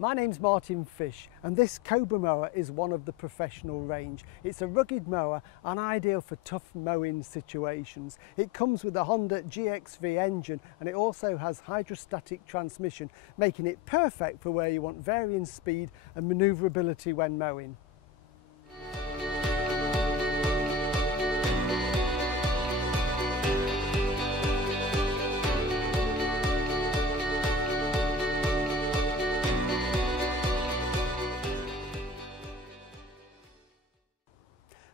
My name's Martin Fish and this Cobra mower is one of the professional range. It's a rugged mower and ideal for tough mowing situations. It comes with a Honda GXV engine and it also has hydrostatic transmission, making it perfect for where you want varying speed and manoeuvrability when mowing.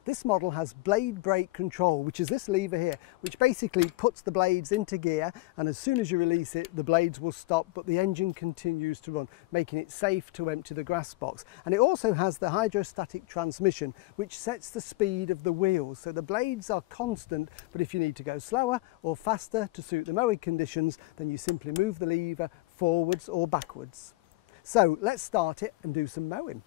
This model has blade brake control, which is this lever here, which basically puts the blades into gear, and as soon as you release it, the blades will stop, but the engine continues to run, making it safe to empty the grass box. And it also has the hydrostatic transmission, which sets the speed of the wheels. So the blades are constant, but if you need to go slower or faster to suit the mowing conditions, then you simply move the lever forwards or backwards. So let's start it and do some mowing.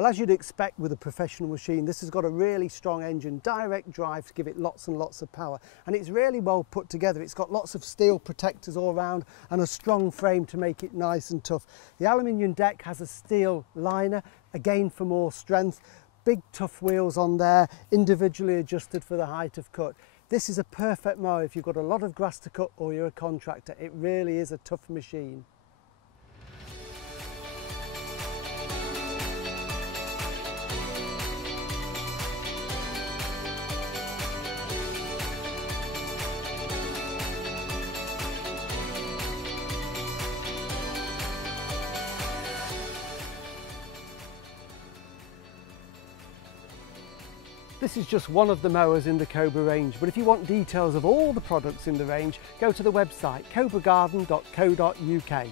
Well, as you'd expect with a professional machine, this has got a really strong engine, direct drive to give it lots and lots of power. And it's really well put together. It's got lots of steel protectors all around and a strong frame to make it nice and tough. The aluminium deck has a steel liner, again for more strength. Big tough wheels on there, individually adjusted for the height of cut. This is a perfect mower if you've got a lot of grass to cut or you're a contractor. It really is a tough machine. This is just one of the mowers in the Cobra range, but if you want details of all the products in the range, go to the website cobragarden.co.uk.